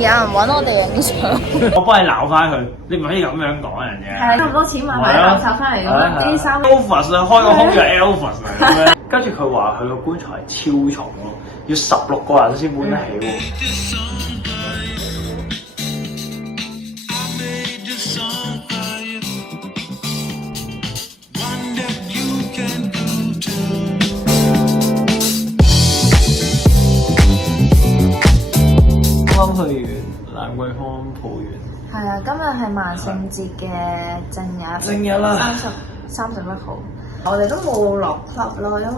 然有人揾我哋影相。我幫你鬧翻佢，你唔可以咁樣講人嘅。係差唔多錢買埋垃圾翻嚟咁樣，啲衫。Elvis 啊，開個空就 Elvis 嚟咁樣。跟住佢話佢個棺材係超重咯，要16個人先搬得起喎。啱去完蘭桂坊蒲完。係啊，今日係萬聖節嘅正日，正日啦31號。我哋都冇落 club 咯，因為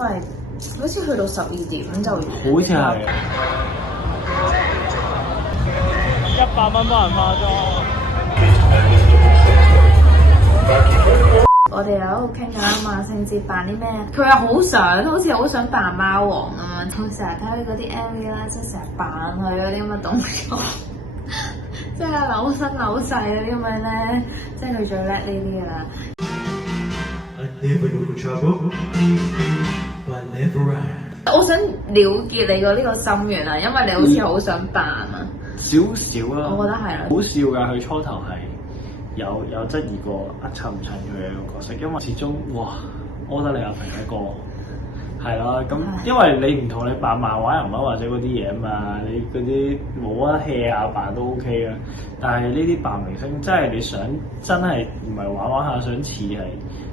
好似去到12點就完。好似係100蚊幫人化妝。我哋又喺度傾緊萬聖節扮啲咩？佢又好似好想扮貓王咁樣，佢成日睇佢嗰啲 MV 咧，即係成日扮佢嗰啲咁嘅動作，即係扭身扭勢嗰啲咁樣咧，即係佢最叻呢啲㗎啦。我想了結你個呢個心願啊，因為你好似好想扮啊。少少啦，我覺得係啦。好笑㗎，佢初頭係有質疑過襯唔襯佢嘅個角色，因為始終柯德莉亞萍一個係啦，咁因為你唔同你扮漫畫人物或者嗰啲嘢啊嘛，你嗰啲冇得 hea 下扮都 OK 啊，但係呢啲扮明星真係你想真係唔係玩下想似係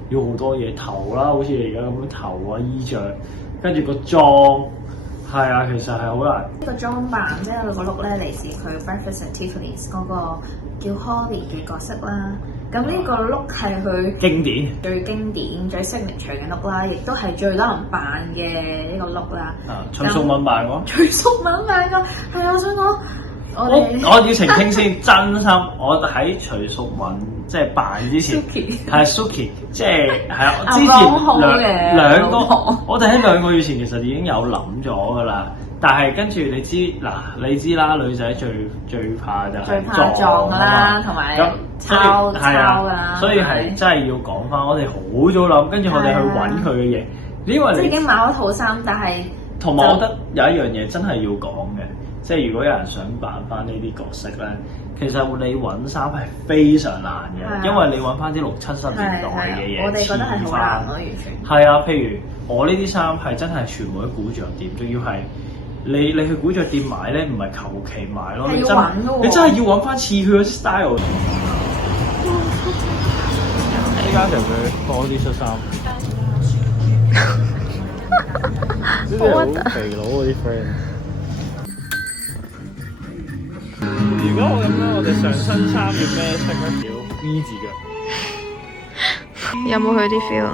要好多嘢頭啦，好似你而家咁樣頭啊衣着，跟住個妝。係啊，其實係好難。呢個裝扮即係佢個 look 咧，嚟自佢 Breakfast at Tiffany's 嗰個叫 Holly 嘅角色啦。咁呢個 look 係佢經典、最經典、最 signature 嘅 look 啦，亦都係最多人扮嘅呢個 look 啦。徐淑敏扮過。徐淑敏扮過，係啊！我想講，我要澄清先，真心我喺徐淑敏即係扮之前係 Suki， 即係啊，之前兩個我哋喺2個月前其實已經有諗咗㗎啦。但係跟住你知啦，女仔最怕就係撞啦，同埋抄㗎啦。所以係真係要講翻，我哋好早諗，跟住我哋去揾佢嘅嘢，因為即係已經買咗套衫，但係同埋我覺得有一樣嘢真係要講嘅。即係如果有人想扮翻呢啲角色咧，其實你揾衫係非常難嘅，因為你揾翻啲60、70年代嘅嘢，我哋覺得係好難咯，完全。係啊，譬如我呢啲衫係真係全部喺古着店，仲要係你去古着店買咧，唔係求其買咯，你真係要揾翻似佢嗰啲 style。呢間成佢放啲恤衫，呢啲好肥佬嗰啲 friend。如果我咁樣，我哋上身衫要咩色咧？要 V 字嘅。有冇佢啲 feel 下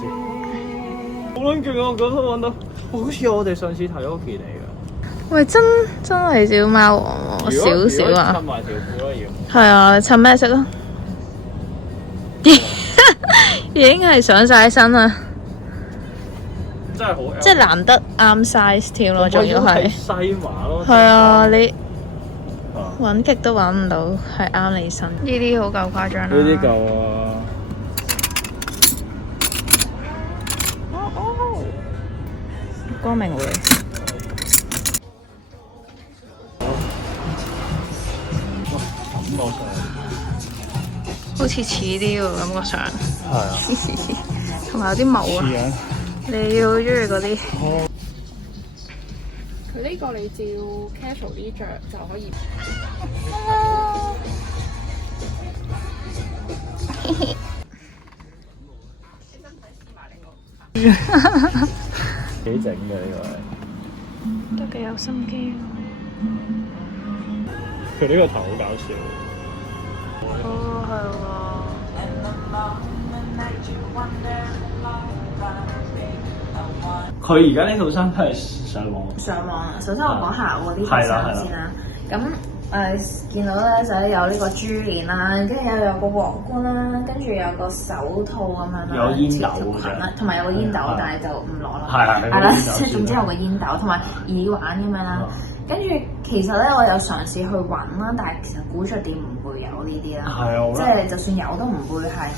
先。好撚勁啊！我覺得揾到，好似我哋上次睇嗰件嚟㗎。喂，真係小貓王喎，少少啊。襯埋條褲啦要。係啊，襯咩色啊？已經係上晒身啦。真係好，即係難得啱 size 添咯，仲要係西馬咯。係啊，你揾極都揾唔到係啱你身。呢啲好夠誇張啦。呢啲夠啊！光明會。感覺上好似似啲喎，感覺上。係啊。同埋有啲毛啊。你要中意嗰啲？佢呢個你照 casual 啲着就可以。幾整嘅呢個係？都幾有心機。佢呢個頭好搞笑。哦，係喎。佢而家呢套衫都係上網。上網啊！首先我講下我呢套衫先啦。咁見到咧就有呢個珠鏈啦，跟住有個皇冠啦，跟住有個手套咁樣啦，有煙斗啦，同埋有個煙斗，但係就唔攞啦。係啦，即係總之有個煙斗同埋耳環咁樣啦。跟住其實咧，我有嘗試去揾啦，但係其實古着店唔會有呢啲啦。係啊，即係就算有都唔會係。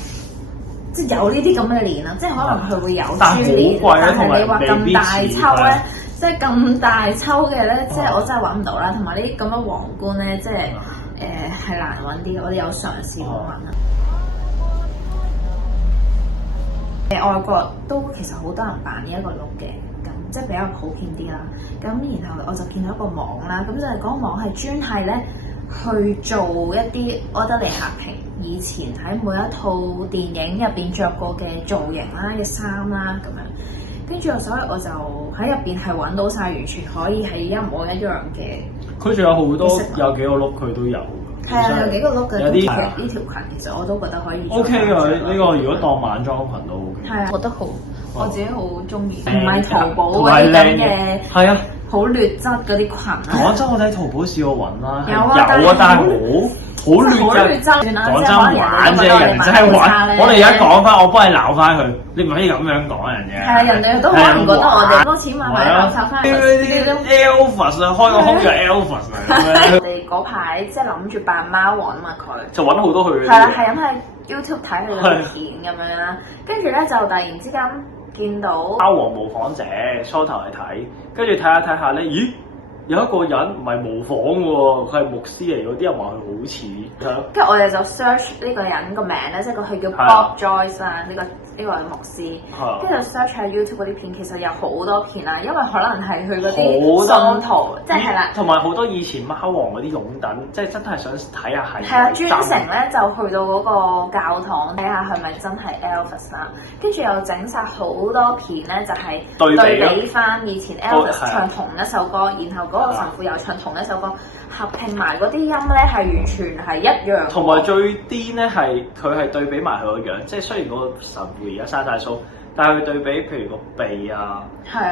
即係有呢啲咁嘅鏈啦，即係可能佢會有珠鏈，但係你話咁大抽咧，即係咁大抽嘅咧，即係我真係揾唔到啦。同埋呢啲咁嘅皇冠咧，即係係難揾啲。我哋有嘗試過揾啦。外國都其實好多人扮呢一個 look 嘅，咁即係比較普遍啲啦。咁然後我就見到一個網啦，咁就係嗰個網係專係咧去做一啲奧德莉夏萍以前喺每一套電影入邊着過嘅造型啦、嘅衫啦咁樣。跟住所以我就喺入邊係揾到晒，完全可以係一模一樣嘅。佢仲有好多有幾個 look 佢都有。係啊，有幾個 look 嘅。有啲呢條裙其實我都覺得可以。O K 㗎，呢個如果當晚裝裙都 O K。係啊，覺得好，我自己好中意。唔係淘寶嗰啲咁嘅。係啊。好劣質嗰啲裙啊！講真，我喺淘寶試過揾啦，有啊，但係好劣質。講真玩啫，人真係玩。我哋而家講翻，我幫你鬧翻佢，你唔可以咁樣講人嘅。係啊，人哋都可能覺得我哋多錢買買垃圾翻嚟。啲 Elvis 啊，開個空就 Elvis 嚟咁樣。我哋嗰排即係諗住扮貓王啊嘛，佢就揾好多佢。係啦，係咁喺 YouTube 睇佢嘅片咁樣啦，跟住咧就突然之間見到貓王模仿者，初頭嚟睇，跟住睇下咧，咦？有一個人唔係模仿喎，佢係牧師嚟，啲人話佢好似。跟住我哋就 search 呢個人個名咧，即係佢叫 Bob Joyce 啦，呢個牧師。跟住就 search 下 YouTube 嗰啲片，其實有好多片啦，因為可能係佢嗰啲信徒，即係啦。同埋好多以前貓王嗰啲擁躉，即係真係想睇下係。係啊，專程咧就去到嗰個教堂睇下係咪真係 Elvis 啦，跟住又整晒好多片咧，就係對比翻以前 Elvis 唱同一首歌，然後嗰個神父又唱同一首歌，合拼埋嗰啲音咧係完全係一樣。同埋最癲咧係佢係對比埋佢個樣，即係雖然個神父而家生晒鬚，但係佢對比譬如個鼻啊、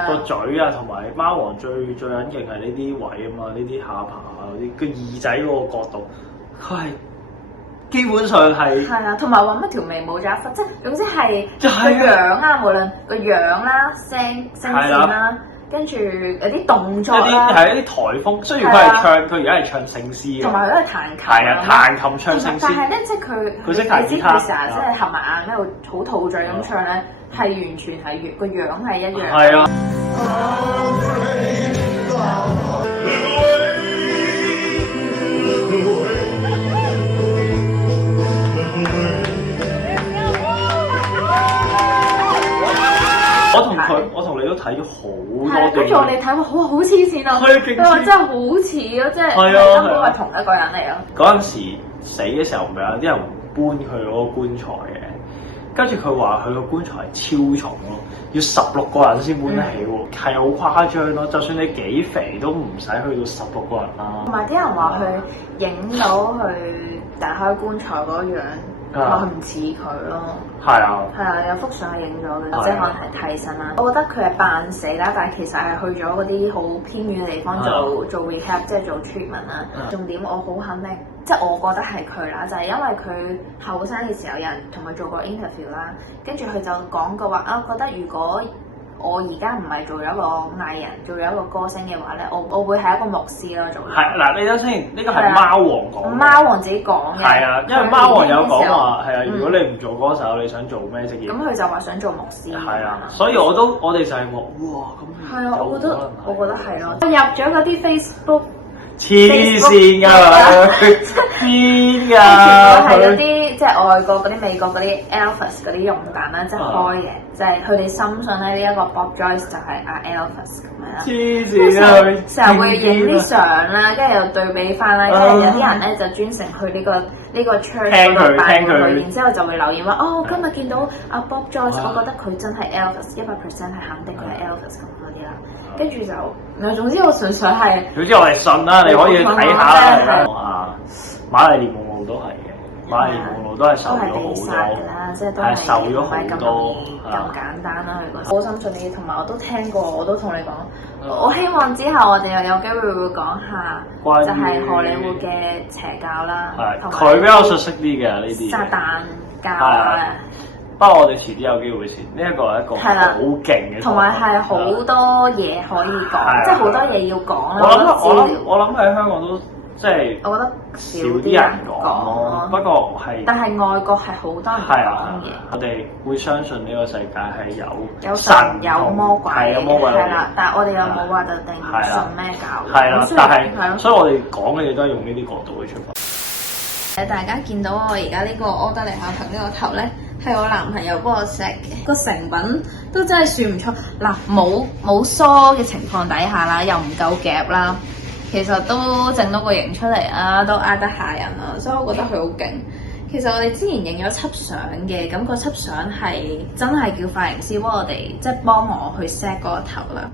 個嘴啊，同埋貓王最隱勁係呢啲位啊嘛，呢啲下巴啊嗰啲，個耳仔嗰個角度，佢係基本上係。係啊，同埋話乜條眉冇咗一忽，即係總之係個樣啊，無論個樣啦、聲線啦。跟住有啲動作啦，係一啲台風。雖然佢係唱，佢而家係唱聖詩嘅，同埋佢都係彈琴。係啊，彈琴唱聖詩。但係咧，即係佢識彈吉他，佢成日即係合埋眼喺度好吐嘴咁唱咧，係完全係個樣係一樣。係啊。我同你都睇咗好多段，跟住我哋睇話好黐線啊！佢話真係好似咯，即係根本係同一個人嚟咯。嗰陣時死嘅時候，咪有啲人搬佢嗰個棺材嘅，跟住佢話佢個棺材係超重咯，要16個人先搬得起喎，係好誇張咯。就算你幾肥都唔使去到16個人啦。同埋啲人話佢影到佢打開棺材嗰樣。話佢唔似佢咯，係啊，係啊，有幅相係影咗嘅，即係可能係替身啦。我覺得佢係扮死啦，但係其實係去咗嗰啲好偏遠嘅地方做 rehab，即係做 treatment 啦。重點我好肯定，即係我覺得係佢啦，就係因為佢後生嘅時候有人同佢做過 interview 啦，跟住佢就講過話啊，覺得如果我而家唔係做咗一個藝人，做咗一個歌星嘅話咧，我會係一個牧師咯，做。係嗱，你等先，呢個係貓王講。貓王自己講嘅。係啊，因為貓王有講話係啊，如果你唔做歌手，你想做咩職業？咁佢就話想做牧師。係啊，所以我哋就係話，哇咁。係啊，我覺得係咯。入咗嗰啲 Facebook。黐線㗎，癲㗎！全部係嗰啲即係外國嗰啲美國嗰啲 Elvis 嗰啲用緊啦，即係開嘅，就係佢哋深信咧呢一個 Bob Joyce 就係阿 Elvis 咁樣啦。黐線啊！成日會影啲相啦，跟住又對比翻啦，跟住有啲人咧就專程去呢個 church 嗰度拜佢，然之後就會留言話：哦，今日見到阿 Bob Joyce，我覺得佢真係 Elvis，100%係肯定佢係 Elvis 咁嗰啲啦。跟住就，總之我純粹係，總之我哋信啦，你可以睇下啦。瑪麗蓮夢露都係嘅，瑪麗蓮夢露都係瘦咗好多，即係都係瘦咗好多，咁簡單啦。佢覺得我深信你，同埋我都聽過，我都同你講，我希望之後我哋又有機會會講下，就係荷里活嘅邪教啦，係佢比較熟悉啲嘅呢啲撒旦教啊。不過我哋遲啲有機會先，呢一個係一個好勁嘅，同埋係好多嘢可以講，即係好多嘢要講啦。我諗喺香港都即係我覺得少啲人講咯。不過係，但係外國係好多人係啊講嘅。我哋會相信呢個世界係有神有魔鬼，係有魔鬼係啦。但係我哋又冇話就定信咩教。係啦，但係，所以我哋講嘅嘢都係用呢啲角度去出發。大家見到我而家呢個柯德莉夏萍呢個頭咧，係我男朋友幫我錫嘅，個成品都真係算唔錯。嗱，冇梳嘅情況底下啦，又唔夠夾啦，其實都整到個型出嚟啦，都挨得下人啦，所以我覺得佢好勁。其實我哋之前影咗輯相嘅，咁個輯相係真係叫髮型師幫我哋，即係幫我去 set 嗰個頭啦。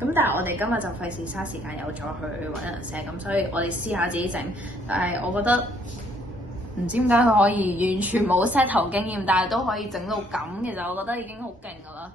咁但係我哋今日就費事嘥時間又再去揾人 set，咁所以我哋試下自己整。但係我覺得唔知點解佢可以完全冇 set 頭經驗，但係都可以整到咁，其實我覺得已經好勁㗎啦。